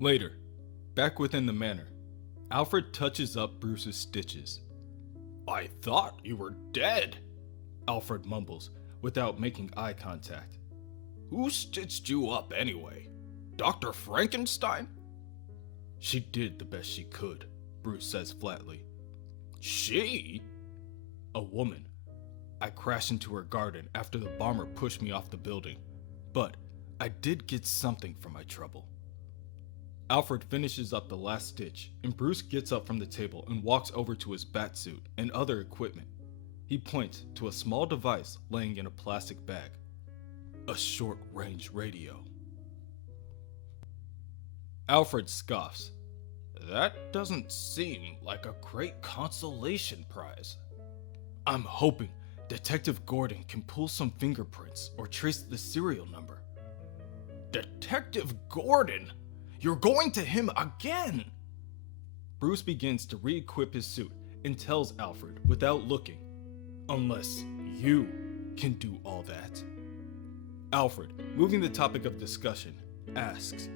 Later, back within the manor, Alfred touches up Bruce's stitches. "I thought you were dead," Alfred mumbles without making eye contact. "Who stitched you up anyway? Dr. Frankenstein?" "She did the best she could," Bruce says flatly. "She?" "A woman. I crashed into her garden after the bomber pushed me off the building, but I did get something for my trouble." Alfred finishes up the last stitch, and Bruce gets up from the table and walks over to his batsuit and other equipment. He points to a small device laying in a plastic bag. A short-range radio. Alfred scoffs. "That doesn't seem like a great consolation prize." "I'm hoping Detective Gordon can pull some fingerprints or trace the serial number." "Detective Gordon? You're going to him again!" Bruce begins to re-equip his suit and tells Alfred without looking, "Unless you can do all that." Alfred, moving the topic of discussion, asks,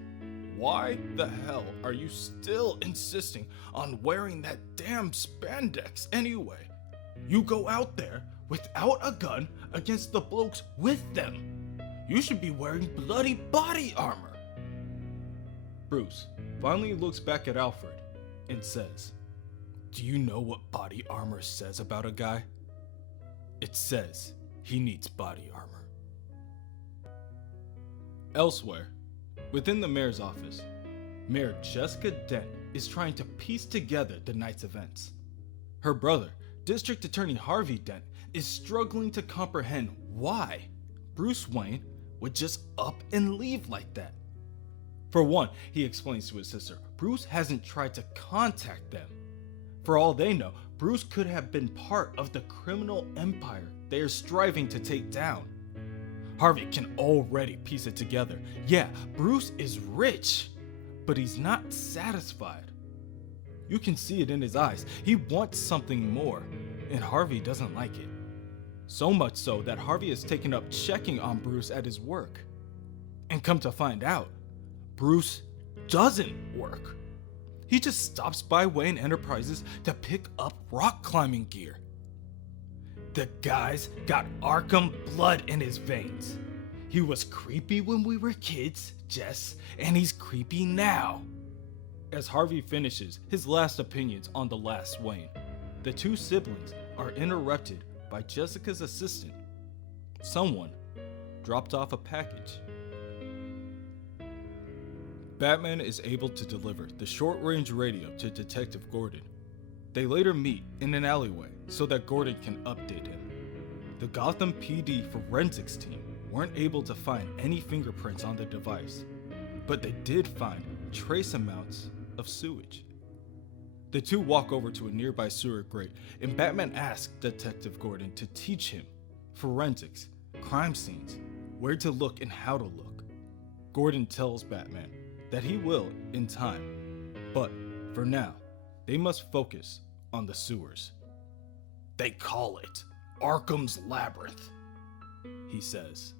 "Why the hell are you still insisting on wearing that damn spandex anyway? You go out there without a gun against the blokes with them. You should be wearing bloody body armor." Bruce finally looks back at Alfred and says, "Do you know what body armor says about a guy? It says he needs body armor." Elsewhere, within the mayor's office, Mayor Jessica Dent is trying to piece together the night's events. Her brother, District Attorney Harvey Dent, is struggling to comprehend why Bruce Wayne would just up and leave like that. For one, he explains to his sister, Bruce hasn't tried to contact them. For all they know, Bruce could have been part of the criminal empire they are striving to take down. Harvey can already piece it together. Yeah, Bruce is rich, but he's not satisfied. You can see it in his eyes. He wants something more, and Harvey doesn't like it. So much so that Harvey has taken up checking on Bruce at his work. And come to find out, Bruce doesn't work. He just stops by Wayne Enterprises to pick up rock climbing gear. The guy's got Arkham blood in his veins. He was creepy when we were kids, Jess, and he's creepy now. As Harvey finishes his last opinions on the last Wayne, the two siblings are interrupted by Jessica's assistant. Someone dropped off a package. Batman is able to deliver the short-range radio to Detective Gordon. They later meet in an alleyway so that Gordon can update him. The Gotham PD forensics team weren't able to find any fingerprints on the device, but they did find trace amounts of sewage. The two walk over to a nearby sewer grate, and Batman asks Detective Gordon to teach him forensics, crime scenes, where to look and how to look. Gordon tells Batman that he will in time, but for now, they must focus on the sewers. "They call it Arkham's Labyrinth," he says.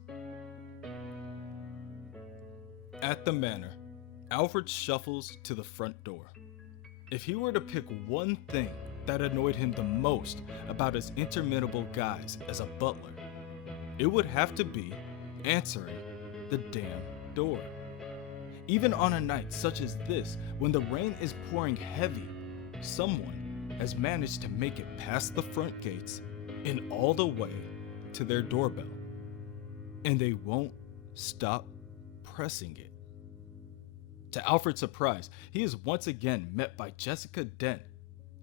At the manor, Alfred shuffles to the front door. If he were to pick one thing that annoyed him the most about his interminable guise as a butler, it would have to be answering the damn door. Even on a night such as this, when the rain is pouring heavy, someone has managed to make it past the front gates and all the way to their doorbell. And they won't stop pressing it. To Alfred's surprise, he is once again met by Jessica Dent.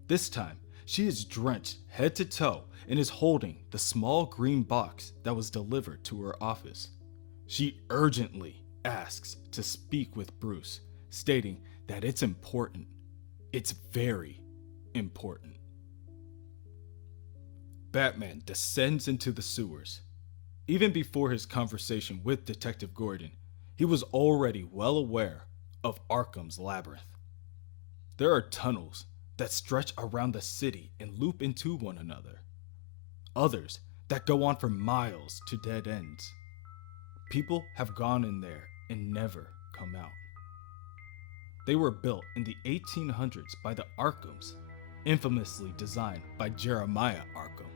This time, she is drenched head to toe and is holding the small green box that was delivered to her office. She urgently asks to speak with Bruce, stating that it's important. It's very important. Batman descends into the sewers. Even before his conversation with Detective Gordon, he was already well aware of Arkham's Labyrinth. There are tunnels that stretch around the city and loop into one another. Others that go on for miles to dead ends. People have gone in there and never come out. They were built in the 1800s by the Arkhams, infamously designed by Jeremiah Arkham.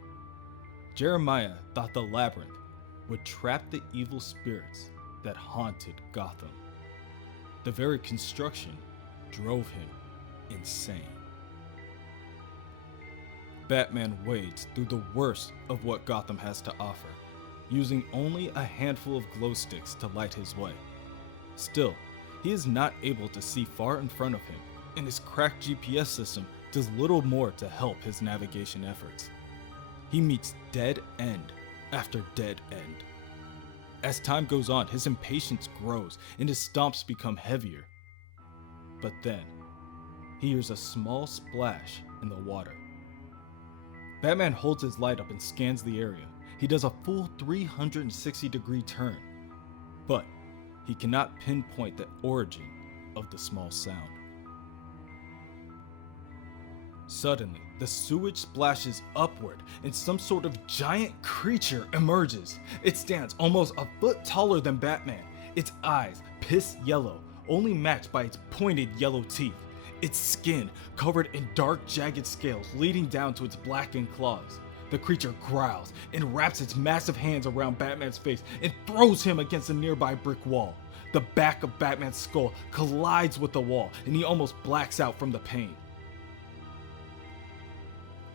Jeremiah thought the labyrinth would trap the evil spirits that haunted Gotham. The very construction drove him insane. Batman wades through the worst of what Gotham has to offer, using only a handful of glow sticks to light his way. Still, he is not able to see far in front of him, and his cracked GPS system does little more to help his navigation efforts. He meets dead end after dead end. As time goes on, his impatience grows and his stomps become heavier. But then, he hears a small splash in the water. Batman holds his light up and scans the area. He does a full 360-degree turn, but he cannot pinpoint the origin of the small sound. Suddenly, the sewage splashes upward and some sort of giant creature emerges. It stands almost a foot taller than Batman. Its eyes, piss yellow, only matched by its pointed yellow teeth. Its skin covered in dark, jagged scales leading down to its blackened claws. The creature growls and wraps its massive hands around Batman's face and throws him against a nearby brick wall. The back of Batman's skull collides with the wall and he almost blacks out from the pain.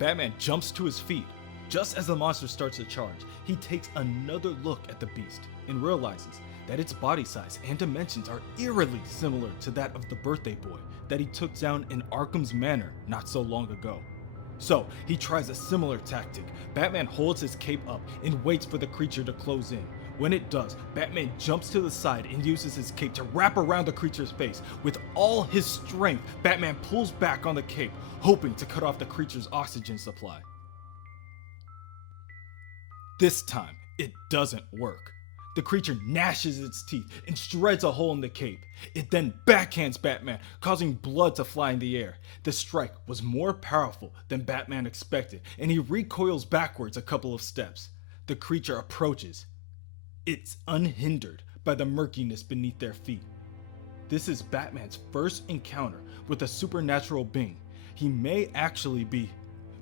Batman jumps to his feet. Just as the monster starts to charge, he takes another look at the beast and realizes that its body size and dimensions are eerily similar to that of the birthday boy that he took down in Arkham's Manor not so long ago. So he tries a similar tactic. Batman holds his cape up and waits for the creature to close in. When it does, Batman jumps to the side and uses his cape to wrap around the creature's face. With all his strength, Batman pulls back on the cape, hoping to cut off the creature's oxygen supply. This time, it doesn't work. The creature gnashes its teeth and shreds a hole in the cape. It then backhands Batman, causing blood to fly in the air. The strike was more powerful than Batman expected, and he recoils backwards a couple of steps. The creature approaches. It's unhindered by the murkiness beneath their feet. This is Batman's first encounter with a supernatural being. He may actually be.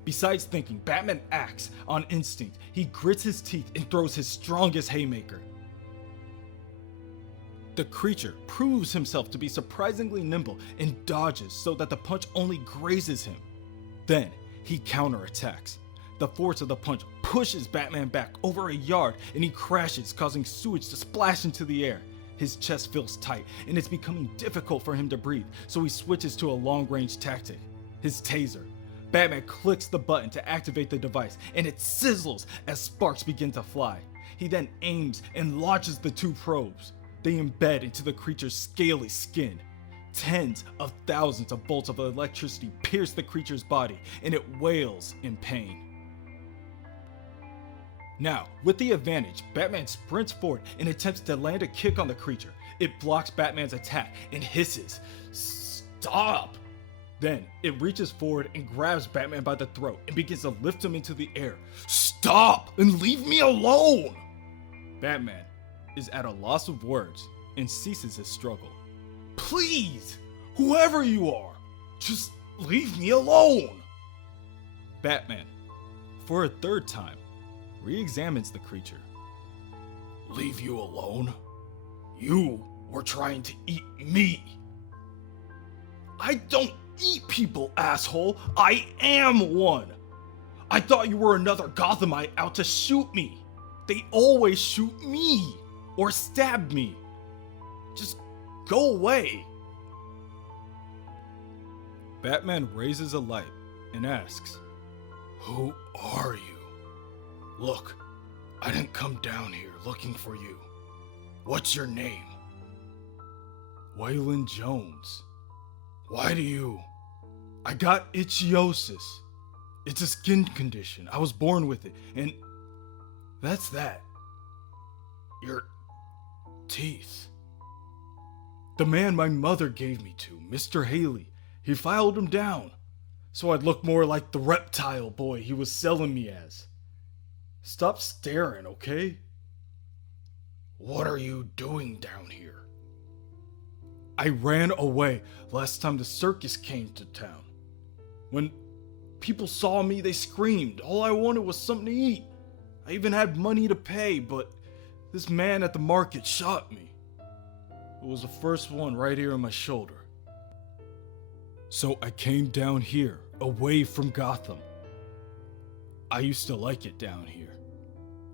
Besides thinking, Batman acts on instinct. He grits his teeth and throws his strongest haymaker. The creature proves himself to be surprisingly nimble and dodges so that the punch only grazes him. Then he counterattacks. The force of the punch pushes Batman back over a yard and he crashes, causing sewage to splash into the air. His chest feels tight and it's becoming difficult for him to breathe, so he switches to a long-range tactic. His taser. Batman clicks the button to activate the device and it sizzles as sparks begin to fly. He then aims and launches the two probes. They embed into the creature's scaly skin. Tens of thousands of bolts of electricity pierce the creature's body and it wails in pain. Now, with the advantage, Batman sprints forward and attempts to land a kick on the creature. It blocks Batman's attack and hisses, "Stop!" Then, it reaches forward and grabs Batman by the throat and begins to lift him into the air. "Stop and leave me alone!" Batman is at a loss of words and ceases his struggle. "Please, whoever you are, just leave me alone!" Batman, for a third time, re-examines the creature. "Leave you alone? You were trying to eat me." "I don't eat people, asshole. I am one. I thought you were another Gothamite out to shoot me. They always shoot me or stab me. Just go away." Batman raises a light and asks, "Who are you? Look, I didn't come down here looking for you. What's your name?" "Waylon Jones." "Why do you?" "I got ichthyosis. It's a skin condition. I was born with it, and that's that." "Your teeth." "The man my mother gave me to, Mr. Haley, he filed them down, so I'd look more like the reptile boy he was selling me as." "Stop staring, okay?" "What are you doing down here?" I ran away last time the circus came to town. When people saw me, they screamed. All I wanted was something to eat. I even had money to pay, but this man at the market shot me. It was the first one right here on my shoulder. So I came down here, away from Gotham. I used to like it down here.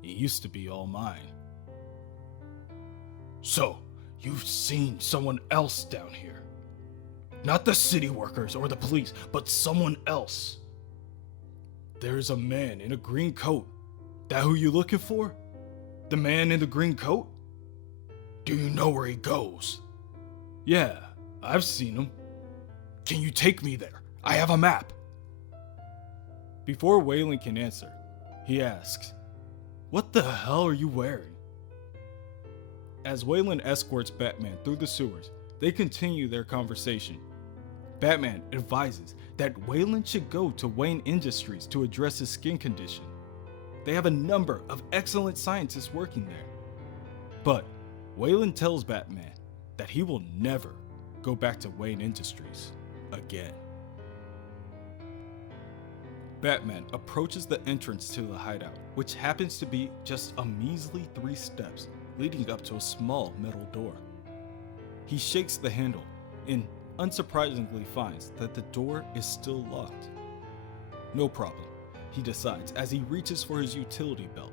It used to be all mine. So, you've seen someone else down here. Not the city workers or the police, but someone else. There's a man in a green coat. That who you looking for? The man in the green coat? Do you know where he goes? Yeah, I've seen him. Can you take me there? I have a map. Before Waylon can answer, he asks, "What the hell are you wearing?" As Waylon escorts Batman through the sewers, they continue their conversation. Batman advises that Waylon should go to Wayne Industries to address his skin condition. They have a number of excellent scientists working there. But Waylon tells Batman that he will never go back to Wayne Industries again. Batman approaches the entrance to the hideout, which happens to be just a measly 3 steps leading up to a small metal door. He shakes the handle and unsurprisingly finds that the door is still locked. No problem, he decides as he reaches for his utility belt.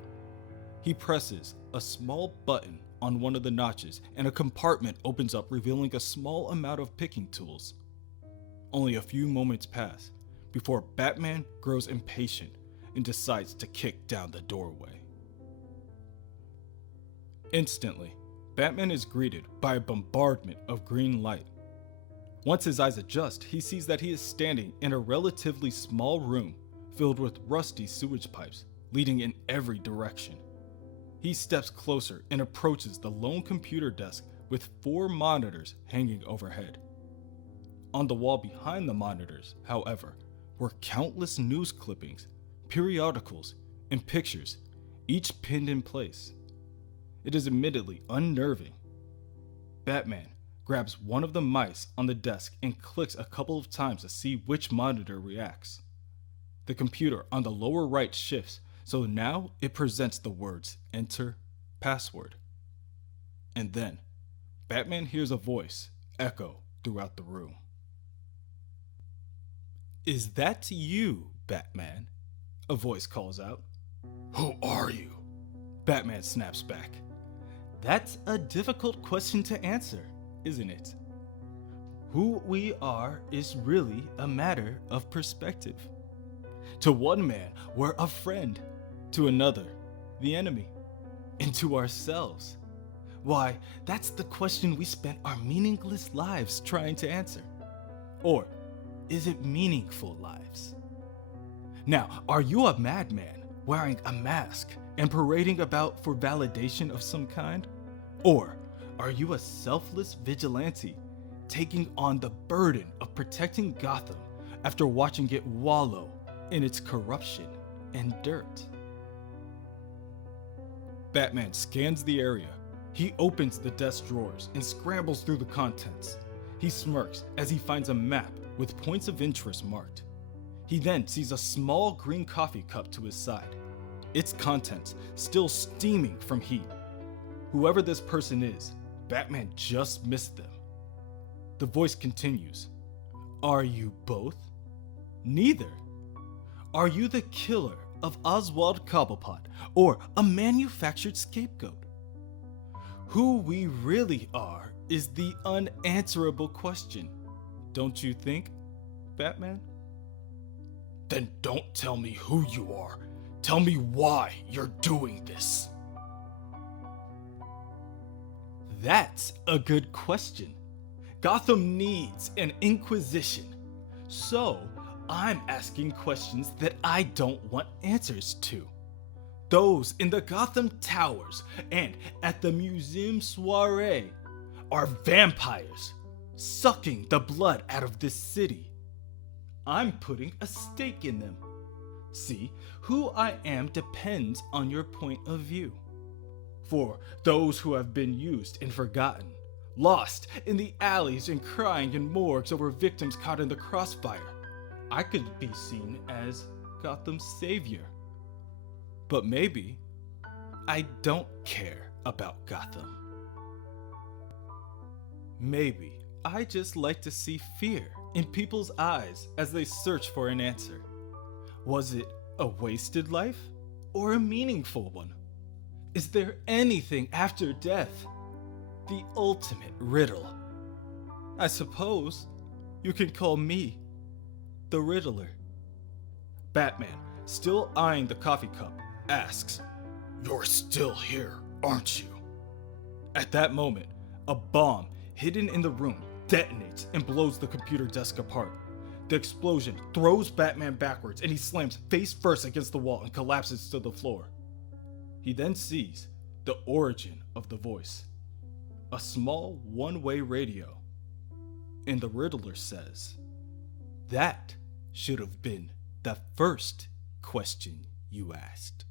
He presses a small button on one of the notches and a compartment opens up, revealing a small amount of picking tools. Only a few moments pass before Batman grows impatient and decides to kick down the doorway. Instantly, Batman is greeted by a bombardment of green light. Once his eyes adjust, he sees that he is standing in a relatively small room filled with rusty sewage pipes leading in every direction. He steps closer and approaches the lone computer desk with 4 monitors hanging overhead. On the wall behind the monitors, however, were countless news clippings, periodicals, and pictures, each pinned in place. It is admittedly unnerving. Batman grabs one of the mice on the desk and clicks a couple of times to see which monitor reacts. The computer on the lower right shifts, so now it presents the words "Enter Password." And then, Batman hears a voice echo throughout the room. "Is that you, Batman?" a voice calls out. "Who are you?" Batman snaps back. "That's a difficult question to answer, isn't it? Who we are is really a matter of perspective. To one man, we're a friend. To another, the enemy. And to ourselves, why, that's the question we spent our meaningless lives trying to answer. Or is it meaningful lives? Now, are you a madman wearing a mask and parading about for validation of some kind? Or are you a selfless vigilante taking on the burden of protecting Gotham after watching it wallow in its corruption and dirt?" Batman scans the area. He opens the desk drawers and scrambles through the contents. He smirks as he finds a map with points of interest marked. He then sees a small green coffee cup to his side, its contents still steaming from heat. Whoever this person is, Batman just missed them. The voice continues. "Are you both? Neither. Are you the killer of Oswald Cobblepot or a manufactured scapegoat? Who we really are is the unanswerable question, don't you think, Batman?" "Then don't tell me who you are. Tell me why you're doing this." "That's a good question. Gotham needs an inquisition. So, I'm asking questions that I don't want answers to. Those in the Gotham Towers and at the museum soiree are vampires, sucking the blood out of this city. I'm putting a stake in them. See, who I am depends on your point of view. For those who have been used and forgotten, lost in the alleys and crying in morgues over victims caught in the crossfire. I could be seen as Gotham's savior. But maybe I don't care about Gotham. Maybe I just like to see fear in people's eyes as they search for an answer. Was it a wasted life or a meaningful one? Is there anything after death? The ultimate riddle. I suppose you can call me the Riddler. Batman, still eyeing the coffee cup, asks, "You're still here, aren't you?" At that moment, a bomb hidden in the room detonates and blows the computer desk apart. The explosion throws Batman backwards and he slams face first against the wall and collapses to the floor. He then sees the origin of the voice. A small one-way radio. And the Riddler says, "That should have been the first question you asked."